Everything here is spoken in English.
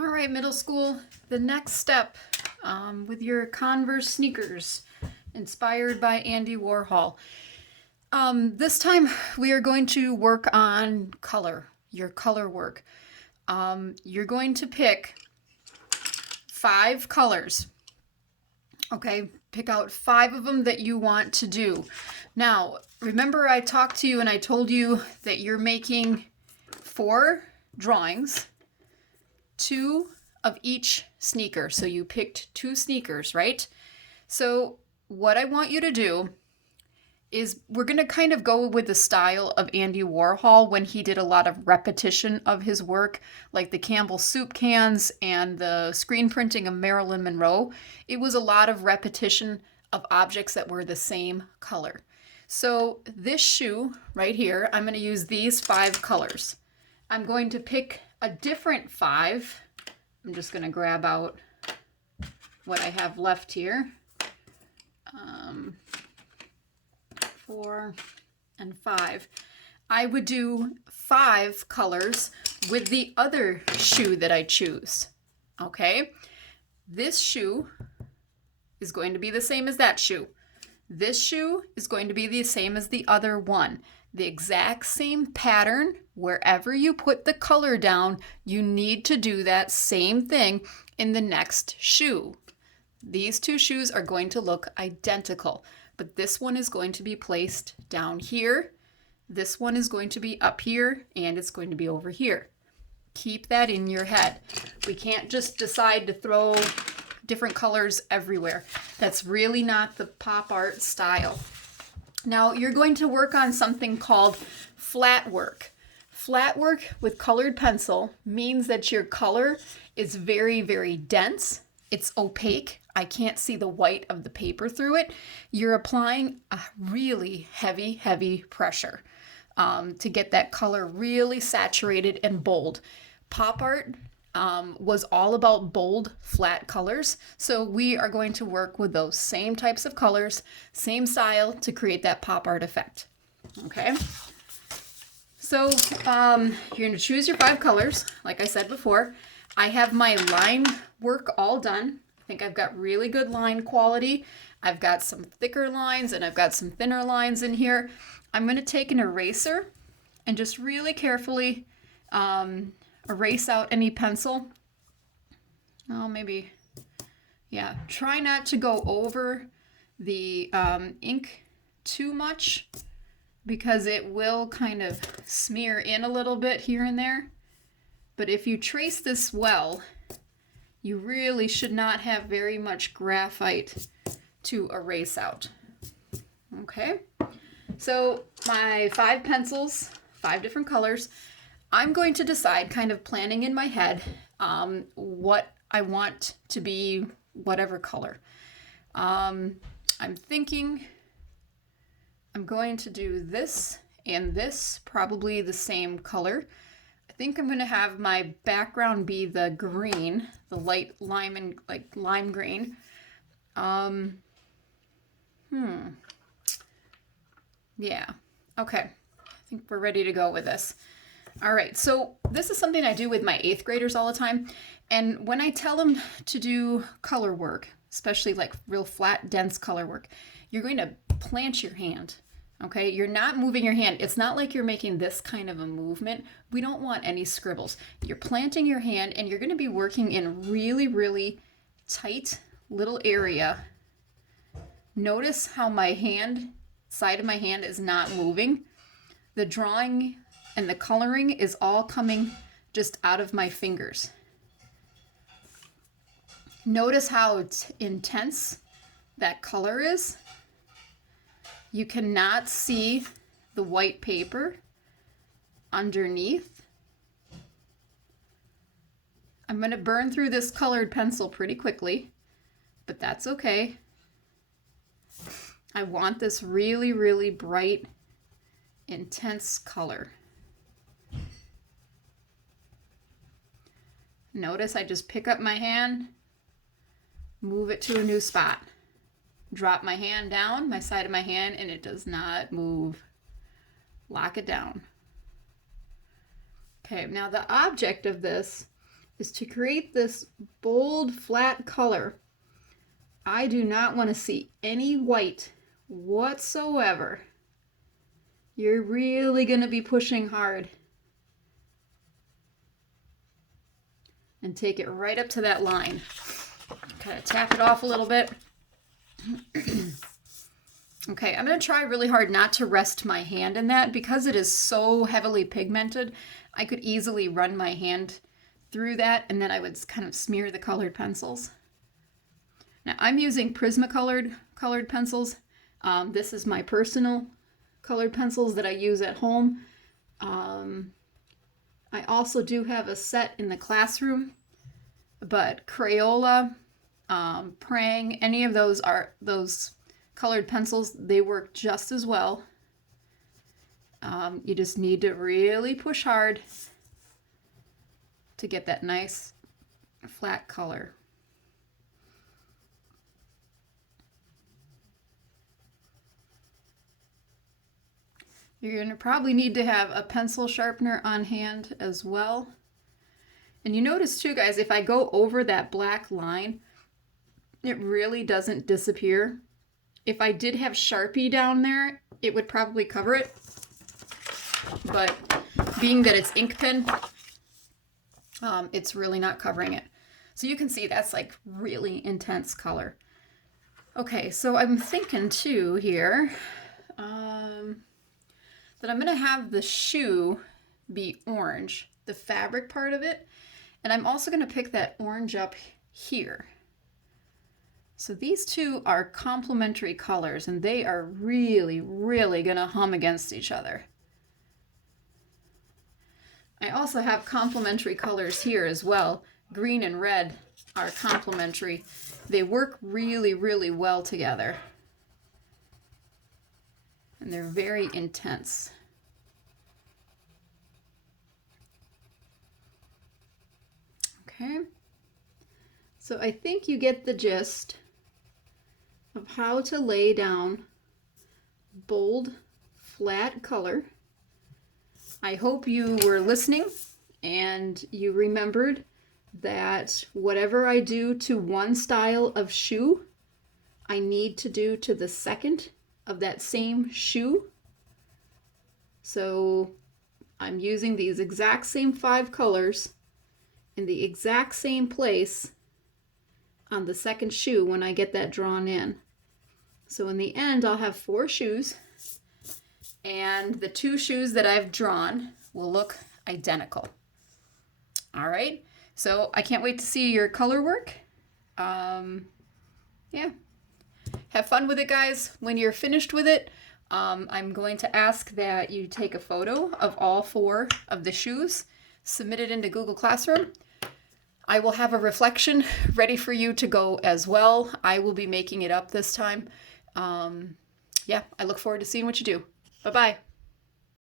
All right, middle school, the next step with your Converse sneakers, inspired by Andy Warhol. This time we are going to work on color, your color work. You're going to pick 5 colors. Okay, pick out 5 of them that you want to do. Now, remember I talked to you and I told you that you're making 4 drawings, 2 of each sneaker. So you picked 2 sneakers, right? So what I want you to do is we're going to kind of go with the style of Andy Warhol when he did a lot of repetition of his work, like the Campbell soup cans and the screen printing of Marilyn Monroe. It was a lot of repetition of objects that were the same color. So this shoe right here, I'm going to use these 5 colors. I'm going to pick a different 5. I'm just going to grab out what I have left here. 4 and 5. I would do 5 colors with the other shoe that I choose. Okay? This shoe is going to be the same as that shoe. This shoe is going to be the same as the other one. The exact same pattern. Wherever you put the color down, you need to do that same thing in the next shoe. These 2 shoes are going to look identical, but this one is going to be placed down here. This one is going to be up here, and it's going to be over here. Keep that in your head. We can't just decide to throw different colors everywhere. That's really not the pop art style. Now, you're going to work on something called flat work. Flat work with colored pencil means that your color is very, very dense. It's opaque. I can't see the white of the paper through it. You're applying a really heavy, heavy pressure to get that color really saturated and bold. Pop art was all about bold, flat colors. So we are going to work with those same types of colors, same style to create that pop art effect. Okay? So you're going to choose your 5 colors, like I said before. I have my line work all done. I think I've got really good line quality. I've got some thicker lines and I've got some thinner lines in here. I'm going to take an eraser and just really carefully erase out any pencil. Oh, maybe, yeah. Try not to go over the ink too much because it will kind of smear in a little bit here and there. But if you trace this well, you really should not have very much graphite to erase out. Okay, so my 5 pencils, 5 different colors. I'm going to decide, kind of planning in my head, what I want to be whatever color. I'm thinking I'm going to do this and this, probably the same color. I think I'm going to have my background be the green, the light lime and like lime green. Yeah. Okay. I think we're ready to go with this. All right. So this is something I do with my 8th graders all the time. And when I tell them to do color work, especially like real flat, dense color work, you're going to plant your hand. Okay, you're not moving your hand. It's not like you're making this kind of a movement. We don't want any scribbles. You're planting your hand and you're going to be working in really, really tight little area. Notice how my hand, side of my hand is not moving. The drawing and the coloring is all coming just out of my fingers. Notice how intense that color is. You cannot see the white paper underneath. I'm going to burn through this colored pencil pretty quickly, but that's okay. I want this really, really bright, intense color. Notice I just pick up my hand, move it to a new spot. Drop my hand down, my side of my hand, and it does not move. Lock it down. Okay, now the object of this is to create this bold, flat color. I do not want to see any white whatsoever. You're really going to be pushing hard. And take it right up to that line. Kind of tap it off a little bit. Okay, I'm going to try really hard not to rest my hand in that because it is so heavily pigmented. I could easily run my hand through that and then I would kind of smear the colored pencils. Now I'm using Prismacolored colored pencils. This is my personal colored pencils that I use at home. I also do have a set in the classroom, but Crayola, Prang, any of those colored pencils, they work just as well. You just need to really push hard to get that nice flat color. You're going to probably need to have a pencil sharpener on hand as well. And you notice too, guys, if I go over that black line, it really doesn't disappear. If I did have Sharpie down there, it would probably cover it. But being that it's ink pen, it's really not covering it. So you can see that's like really intense color. Okay, so I'm thinking too here that I'm going to have the shoe be orange, the fabric part of it. And I'm also going to pick that orange up here. So these two are complementary colors and they are really, really going to hum against each other. I also have complementary colors here as well. Green and red are complementary. They work really, really well together. And they're very intense. Okay. So I think you get the gist of how to lay down bold, flat color. I hope you were listening and you remembered that whatever I do to one style of shoe, I need to do to the second of that same shoe. So I'm using these exact same 5 colors in the exact same place on the second shoe when I get that drawn in. So in the end, I'll have 4 shoes, and the 2 shoes that I've drawn will look identical. All right, so I can't wait to see your color work. Yeah. Have fun with it, guys. When you're finished with it, I'm going to ask that you take a photo of all 4 of the shoes, submit it into Google Classroom. I will have a reflection ready for you to go as well. I will be making it up this time. Yeah, I look forward to seeing what you do. Bye-bye.